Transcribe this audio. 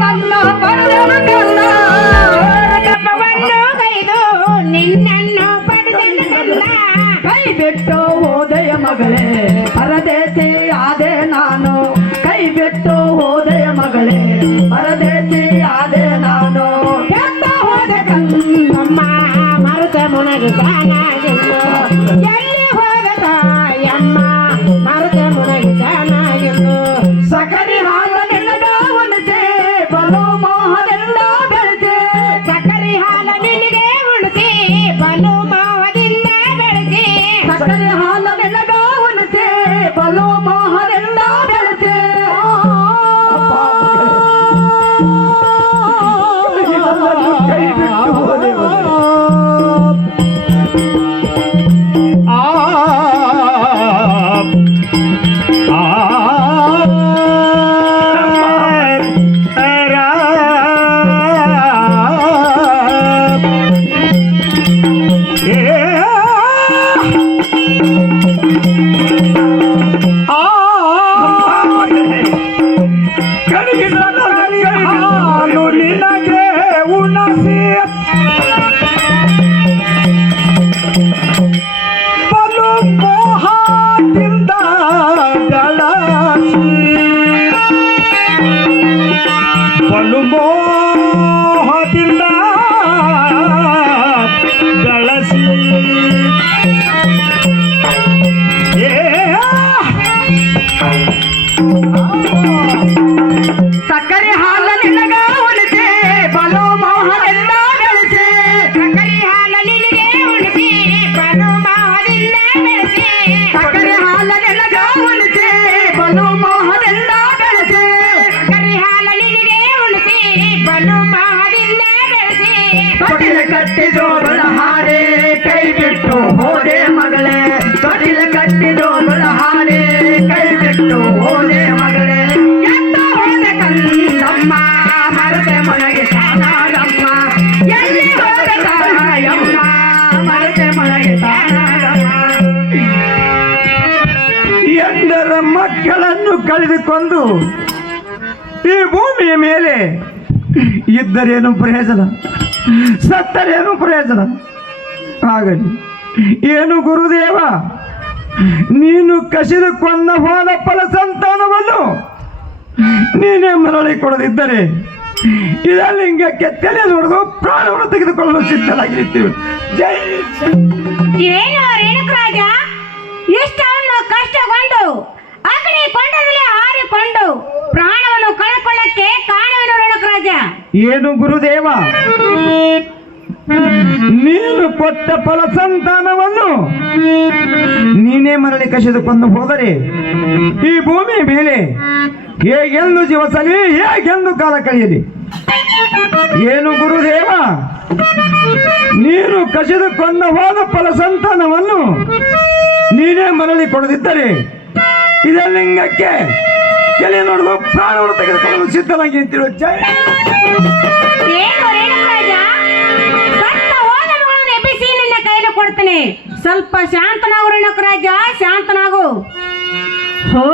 ನನ್ನ ಪಡೆದನು ಕಲ್ಲ ಕಪವನ್ನು ಕೈದು ನಿನ್ನನ್ನು ಪಡೆದನು ಕಲ್ಲ ಕೈ ಬಿಟ್ಟು ಹೋದೆಯ ಮಗಳೇ ಪರದೇಶಿ ಆದೆ ನಾನು ಕೈ ಬಿಟ್ಟು ಹೋದೆಯ ಮಗಳೇ ಪರದೇಶಿ ಆದೆ ನಾನು ಕೆಟ್ಟ ಹೋದೆ ಕಣ್ಣಮ್ಮ ಮರುತ ಮುನಗಿ ತಾನಾಗಿಲ್ಲು ಎಲ್ಲಿ ಹೋದ ತಾಯಮ್ಮ ಮರುತ ಮುನಗಿ ತಾನಾಗಿಲ್ಲು ಸಕರಿ ಹಾಲ ನಿನಗ ಉಣಿಸಿ ಬಲು ಮೋಹದಿಂದ ಬೆಳೆಸಿ ಸಕರಿ ಹಾಲ ನಿನಗೆ ಉಣಿಸಿ ಬಲು ಮೋಹದಿಂದ ಬೆಳೆಸಿ ಸಕರಿ ಹಾಲ ನಿನಗ ಉಣಿಸಿ ಬಲು ಮೋಹದಿಂದ ಬೆಳೆಸಿ ಕೈ ಬಿಟ್ಟು ಹೋದೆ ಬಲು ಮೋಹದಿಂದ ಬೆಳಸಿ ಸಕ್ಕರೆ ಹಾಲ ನಿನಗ ಉಳಿಸಿ ಬಲು ಮೋಹದಿಂದ ಬೆಳೆಸಿ ಸಕ್ಕರೆ ಹಾಲ ನಿನಗೆ ಉಳಿಸಿ ಬಲು ಮೋಹದಿಂದ ಬೆಳೆಸಿ ಸಕ್ಕರೆ ಹಾಲ ನಿನಗ ಉಳಿಸಿ ಬಲು ಮೋಹದಿಂದ ಬೆಳೆಸಿ ಸಕ್ಕರೆ ಹಾಲ ನಿನಗೆ ಉಳಿಸಿ ಬಲು ಮೋಹದಿಂದ ಬೆಳೆಸಿ ತೊಟ್ಟಿಲ ಕಟ್ಟಿ ಜೋಗಳ ಹಾಡೆ ಕೈ ಬಿಟ್ಟು ಹೋದೆ ಮಗಳೇ ತೊಟ್ಟಿಲ ಕಟ್ಟಿ ಜೋಗಳ ಹಾಡೆ ಕೈ ಬಿಟ್ಟು ಹೋದೆ ಮಗಳೇ ಎತ್ತ ಹೋದೆ ಕಣ್ಣಮ್ಮ ಮರತೆ ಮೊಳಗೆ ತಾನಾಗಮ್ಮ ಎಲ್ಲಿ ಹೋದೆ ತಾಯಮ್ಮ ಮರತೆ ಮೊಳಗೆ ತಾನಾಗಮ್ಮ ಎಂದರ ಮಕ್ಕಳನ್ನು ಕಳೆದುಕೊಂಡು ಈ ಭೂಮಿಯ ಮೇಲೆ ಇದ್ದರೇನು ಪ್ರಯೋಜನ ಸತ್ತರೇನು ಪ್ರಯೋಜನ ಆಗಲಿ ಏನು ಗುರುದೇವ ನೀನು ಕಸಿದುಕೊಂಡ ಹೋದ ಫಲ ಸಂತಾನವನ್ನು ನೀನೇ ಮರಳಿ ಕೊಡದಿದ್ದರೆ ಇದಲಿಂಗಕ್ಕೆ ತಲೆ ನೋಡಿದು ಪ್ರಾಣವನ್ನು ತೆಗೆದುಕೊಳ್ಳಲು ಸಿದ್ಧರಾಗಿರುತ್ತೀವಿ ಜೈ ಏನು ರೇಣುಕರಾಜ ಇಷ್ಟವನ್ನು ಕಷ್ಟಗೊಂಡು ಅಗ್ನಿ ಕೊಂಡದಲ್ಲಿ ಹಾರಿಕೊಂಡು ಪ್ರಾಣವನ್ನು ಕಳ್ಕೊಳ್ಳಕ್ಕೆ ಕಾರಣವೇನು ರೇಣುಕರಾಜ ಏನು ಗುರುದೇವ ನೀನು ಕೊಟ್ಟ ಫಲ ಸಂತಾನವನ್ನು ನೀನೇ ಮರಳಿ ಕಸಿದುಕೊಂಡು ಹೋದರೆ ಈ ಭೂಮಿ ಮೇಲೆ ಹೇಗೆಂದು ಜೀವಸಲಿ ಹೇಗೆಂದು ಕಾಲ ಕಳೆಯಲಿ ಏನು ಗುರುದೇವ ನೀನು ಕಸಿದುಕೊಂಡು ಹೋದ ಫಲ ಸಂತಾನವನ್ನು ನೀನೇ ಮರಳಿ ಕೊಡದಿದ್ದರೆ ಇದಲಿಂಗಕ್ಕೆ ಎಲೆ ನೋಡುವ ಪ್ರಾಣವನ್ನು ತೆಗೆದುಕೊಳ್ಳಲು ಸಿದ್ಧನಾಗಿ ನಿಂತಿರುವ ಜೈ ಏನು ರೇಣುಕರಾಜ ಸತ್ತ ಹೋದ ಮಗಳನ್ನು ಎಬ್ಬಿಸಿ ನಿನ್ನ ಕೈಯಲ್ಲಿ ಕೊಡ್ತೇನೆ ಸ್ವಲ್ಪ ಶಾಂತನಾಗು ರೇಣುಕರಾಜ ಶಾಂತನಾಗು ಹೋ